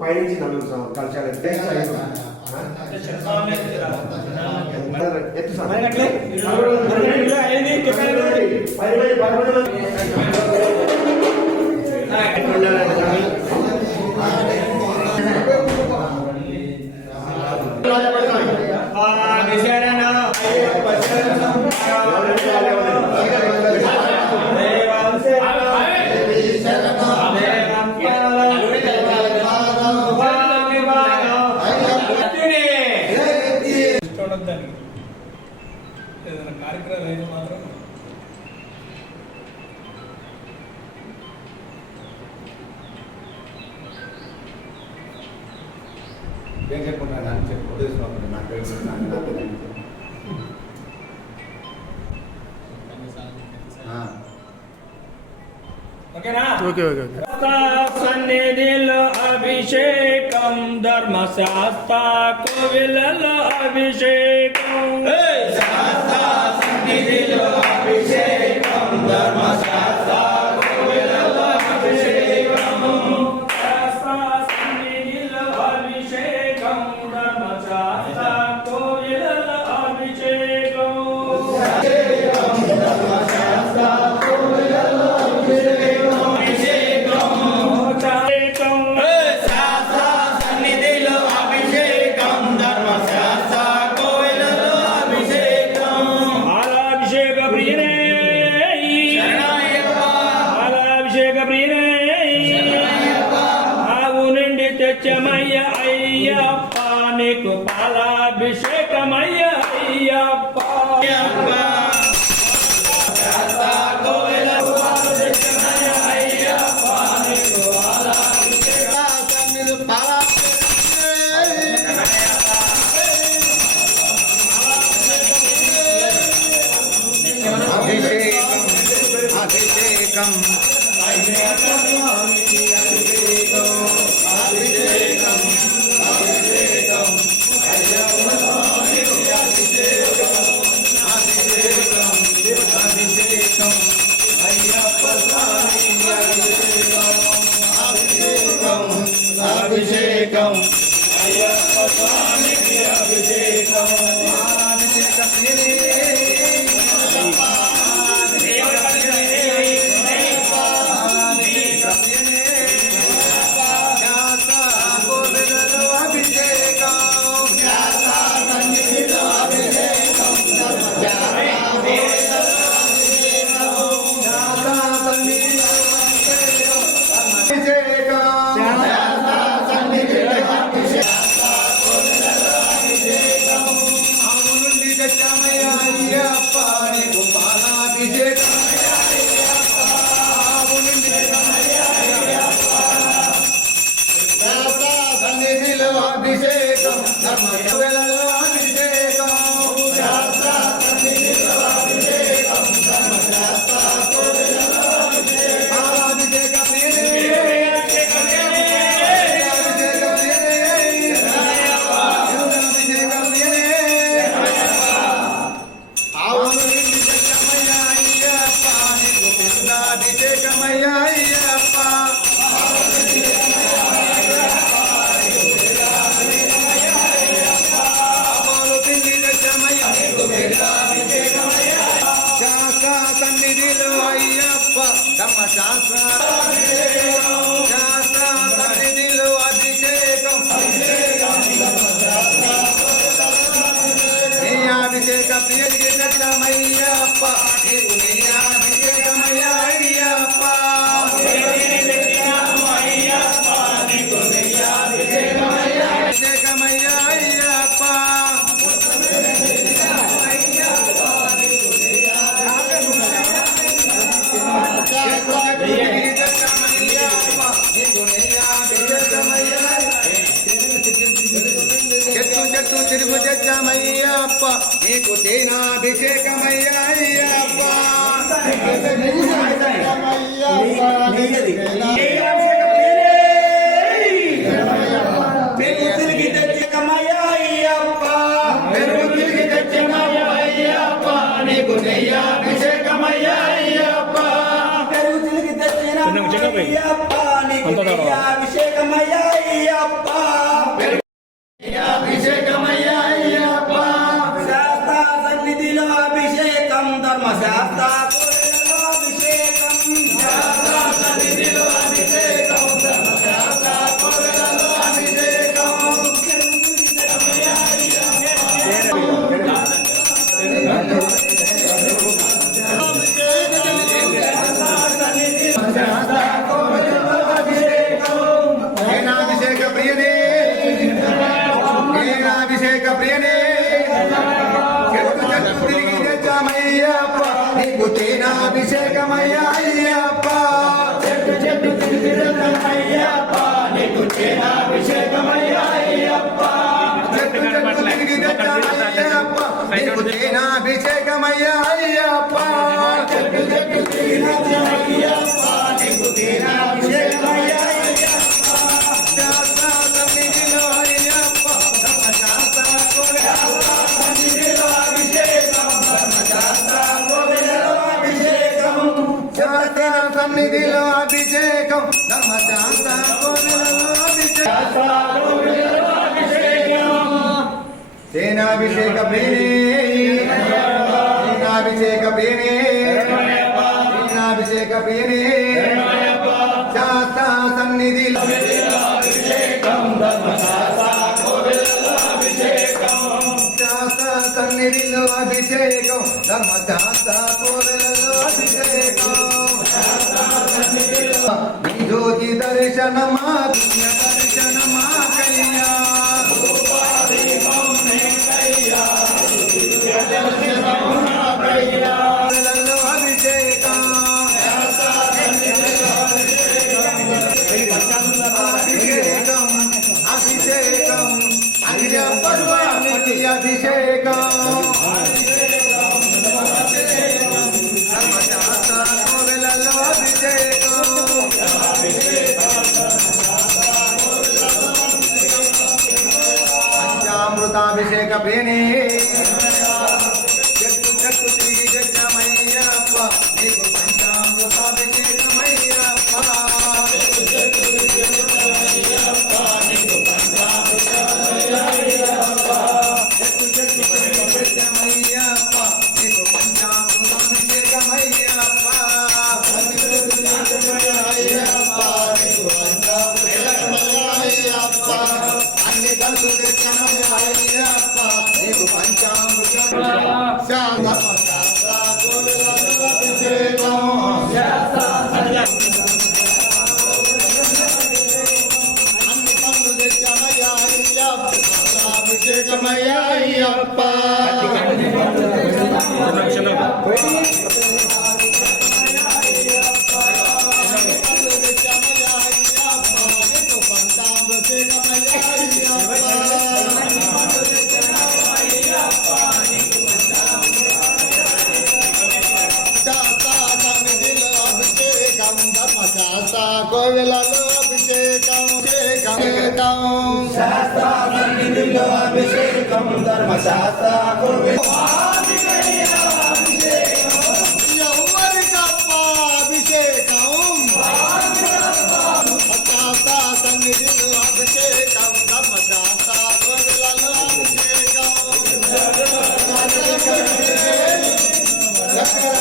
పైనుంచి 4 సంవత్సరాలు కార్యక్రమం అయితే మాత్రం ఏం చెప్పుకుంటాను నాకు చెప్పు సన్నిధిలో అభిషేకం ధర్మశాస్త్ర కోవిలలో అభిషేకం సన్నిధిలో అభిషేకం ధర్మశాస్త్ర కోవిలలో అభిషేకం సన్నిధిలో అభిషేకం ధర్మశాస్త్ర కోవిలలో అభిషేకం తెచ్చమయ్య అయ్యప్ప నీకు పాలాభిషేకమయ్య అయ్యప్ప అభిషేకం అయ్యప్ప స్వామికి అభిషేకం ప్రియనికి తెచ్చామయ్యప్ప నీకు నెయ్యాభిషేకమయ్యా అయ్యప్ప అభిషేకమయ్యా అయ్యప్ప చెట్టు తిరుగు తెచ్చామయ్యప్ప నీకు తేనాభిషేకమయ్యా అయ్యప్ప తిరిగి తెచ్చకమయ్యా అయ్యప్ప నీకు నెయ్యాభిషేకమయ్యా అయ్యప్ప తిరిగి తెచ్చిన అయ్యప్ప నీకు నెయ్యాభిషేకమయ్యా అయ్యప్ప అభిషేకమయ్యా అయ్యప్ప శాస్త్ర సన్నిధిలో అభిషేకం ధర్మశాస్త్ర అభిషేకం శాస్త్ర సన్నిధిలో అభిషేకం ధర్మశాస్త్ర అభిషేకం తేనాభిషేక ప్రియనే తేనాభిషేక ప్రియనే చెట్టు తిరిగి తెచ్చామయ్యప్ప నీకు తేనాభిషేకమయ్యా అయ్యప్ప చెట్టు తిరిగి తెచ్చామయ్యప్ప నీకు తేనాభిషేకమయ్యా అయ్యప్ప చెట్టు తిరిగి తెచ్చామయ్యప్ప నీకు తేనాభిషేకమయ్యా అయ్యప్ప చెట్టు తిరిగి తెచ్చామయ్యప్ప నీకు తేనాభిషేకమయ్యా సన్నిధిలో అభిషేకం ధర్మశాస్త్ర సేనాభిషేక ప్రియనే సేనాభిషేక ప్రియనే సేనాభిషేక ప్రియనే శాస్త్ర సన్నిధిలో శాస్త్ర సన్నిధిలో అభిషేకం ధర్మశాస్త్ర కోవెలలో అభిషేకం జ్యోతి దర్శనమా పుణ్య దర్శనమా కయ్యా అభిషేకం అభిషేకం అభిషేకం అయ్యప్ప స్వామికి అభిషేకం ధర్మశాస్త్ర కోవెలలో అభిషేకం పంచామృతాభిషేక ప్రియనే చెట్టు తిరిగి తెచ్చామయ్యప్ప నీకు పంచామృతాభిషేకమయ్యప్ప తెచ్చామయ్యప్ప నీకు పంచామృతాభిషేకమయ్యప్ప అన్ని కలిసి తెచ్చామయ్యప్ప నీకు పంచామృతం అభిషేకమయ్యా అయ్యప్ప కోవెలలో అభిషేకం శాస్త్ర సన్నిధిలో అభిషేకం ధర్మశాస్త్ర ఎవరికప్ప అభిషేకం శాస్త్ర సన్నిధిలో అభిషేకం ధర్మశాస్త్ర కోవెలలో అభిషేకం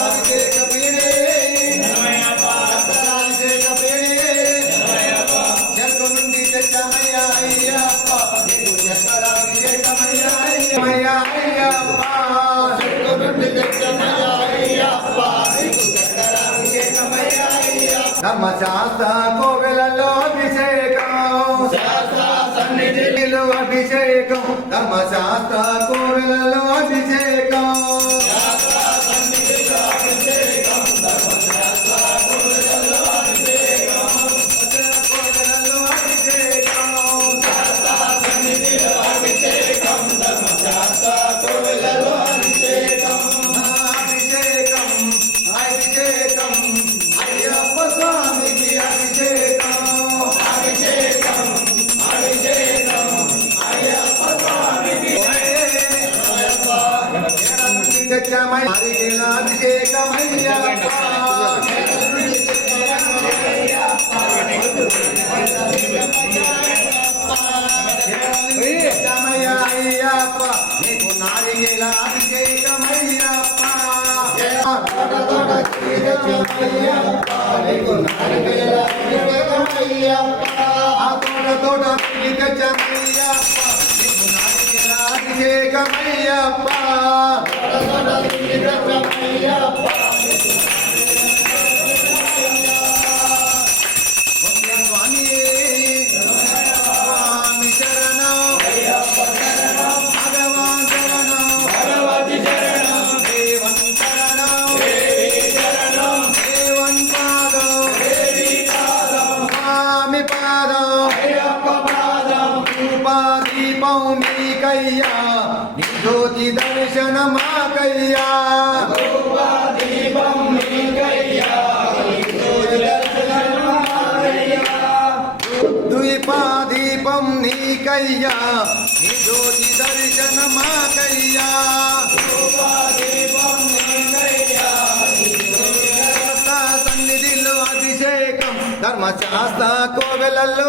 అభిషేక ప్రియనే అభిషేక ప్రియనే చెట్టు నుండి తెచ్చామయ్యా అయ్యప్ప నీకు చక్కరాభిషేకమయ్యా అయ్యప్ప ధర్మశాస్త్ర కోవెలలో అభిషేకం సన్నిధిలో అభిషేకం ధర్మశాస్త్ర కోవెలలో అభిషేకం అయ్యప్ప నీకు నారికేల అభిషేకమయ్యప్ప తోట తెచ్చమయ్యప్ప నీకు నారికేల అభిషేకమయ్యప్ప జ్యోతి దర్శన మాకయ్యా ద్వీపాదీపం నీకయ్యా నీ జ్యోతి దర్శన మాకయ్యా సన్నిధిలో అభిషేకం ధర్మశాస్త్ర కోవెలలో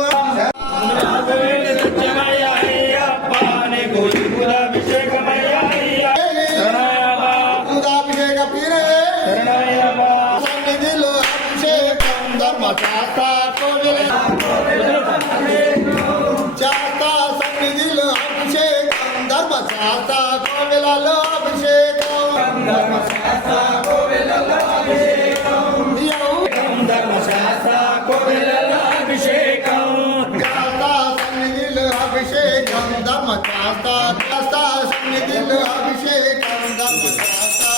సన్నిధిలో అభిషేకం ధర్మశాస్త్ర సన్నిధిలో అభిషేకం ధర్మశాస్త్ర కోవెలలో అభిషేకం ధర్మశాస్త్ర కోవెలలో అభిషేకం ధర్మశాస్త్ర కోవెలలో అభిషేకం సన్నిధిలో అభిషేకం ధర్మశాస్త్ర సన్నిధిలో అభిషేకం ధర్మశాస్త్ర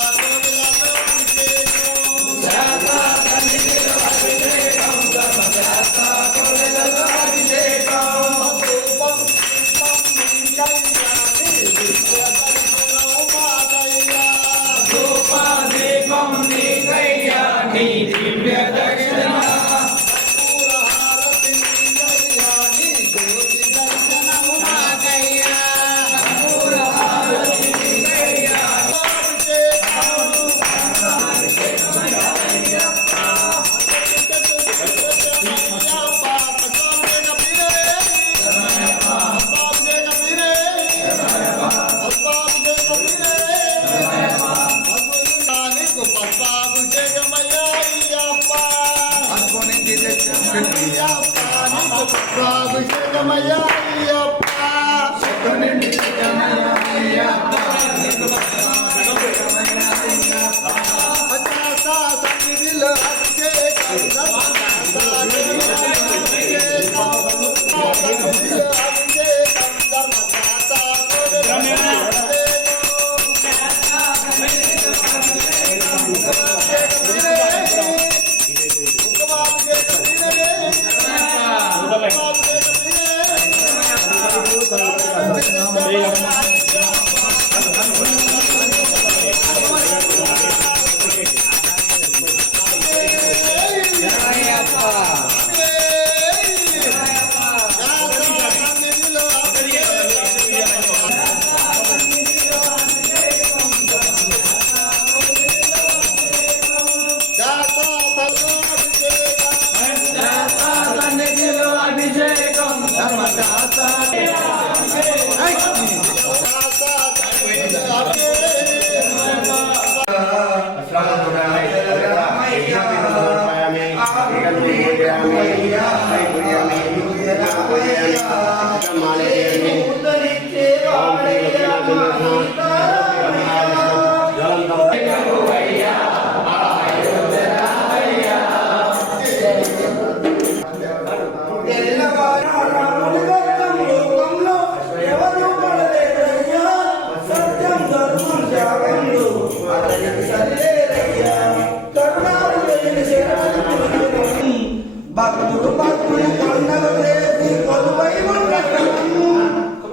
వైకుంఠము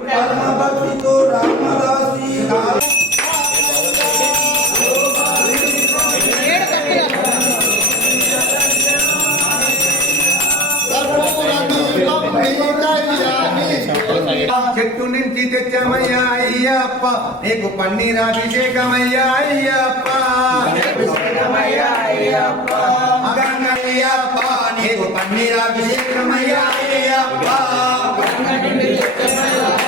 పరమ భక్తితో రామదాసి చెట్టు నుంచి తెచ్చామయ్యా అయ్యప్ప నీకు పన్నీర్ అభిషేకమయ్యా అయ్యప్ప అయ్యప్ప నీకు పన్నీర్ అభిషేకమయ్యా అయ్యప్ప అభిషేకమయ్యా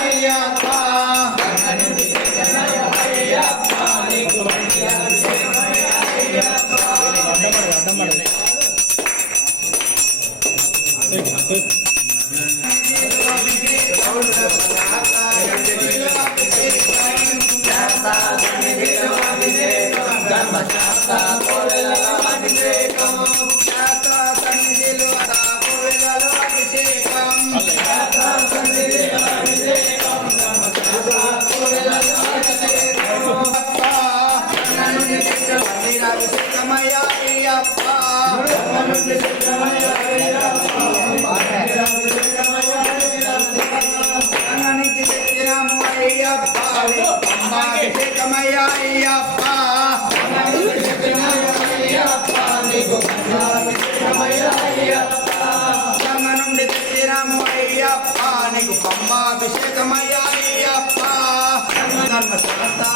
అయ్యప్ప పంబాభిషేకమయ్యా అయ్యప్ప ధర్మశాస్త్ర